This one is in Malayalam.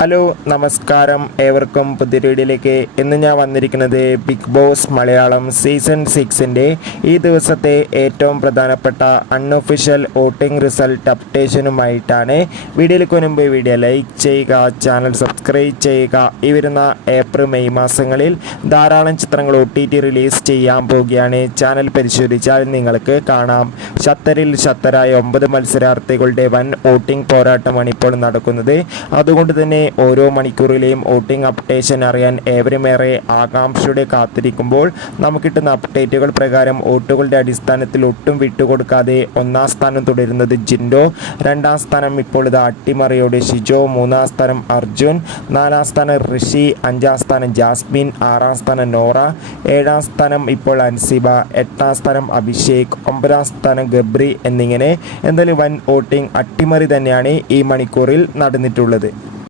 ഹലോ നമസ്കാരം, ഏവർക്കും പുതിയ വീഡിയോയിലേക്ക്. ഇന്ന് ഞാൻ വന്നിരിക്കുന്നത് ബിഗ് ബോസ് മലയാളം സീസൺ 6ൻ്റെ ഈ ദിവസത്തെ ഏറ്റവും പ്രധാനപ്പെട്ട അൺഒഫീഷ്യൽ വോട്ടിംഗ് റിസൾട്ട് അപ്ഡേഷനുമായിട്ടാണ്. വീഡിയോയിലേക്ക് മുൻപ് വീഡിയോ ലൈക്ക് ചെയ്യുക, ചാനൽ സബ്സ്ക്രൈബ് ചെയ്യുക. ഈ വരുന്ന ഏപ്രിൽ മെയ് മാസങ്ങളിൽ ധാരാളം ചിത്രങ്ങൾ OTT റിലീസ് ചെയ്യാൻ പോവുകയാണ്. ചാനൽ പരിശോധിച്ചാൽ നിങ്ങൾക്ക് കാണാം. ഷത്തറിൽ ഷത്തറായ 9 മത്സരാർത്ഥികളുടെ വൻ വോട്ടിംഗ് പോരാട്ടമാണ് ഇപ്പോൾ നടക്കുന്നത്. അതുകൊണ്ട് തന്നെ ഓരോ മണിക്കൂറിലെയും വോട്ടിംഗ് അപ്ഡേഷൻ അറിയാൻ ഏവരുമേറെ ആകാംക്ഷയോടെ കാത്തിരിക്കുമ്പോൾ നമുക്ക് കിട്ടുന്ന അപ്ഡേറ്റുകൾ പ്രകാരം വോട്ടുകളുടെ അടിസ്ഥാനത്തിൽ ഒട്ടും വിട്ടുകൊടുക്കാതെ 1ാം സ്ഥാനം തുടരുന്നത് ജിൻഡോ, 2ാം സ്ഥാനം ഇപ്പോൾ ഇത് അട്ടിമറിയോടെ ഷിജോ, 3ാം സ്ഥാനം അർജുൻ, 4ാം സ്ഥാനം ഋഷി, 5ാം സ്ഥാനം ജാസ്മിൻ, 6ാം സ്ഥാനം നോറ, 7ാം സ്ഥാനം ഇപ്പോൾ അൻസിബ, 8ാം സ്ഥാനം അഭിഷേക്, 9ാം സ്ഥാനം ഗബ്രി എന്നിങ്ങനെ എന്തായാലും വൻ വോട്ടിംഗ് അട്ടിമറി തന്നെയാണ് ഈ മണിക്കൂറിൽ നടന്നിട്ടുള്ളത്.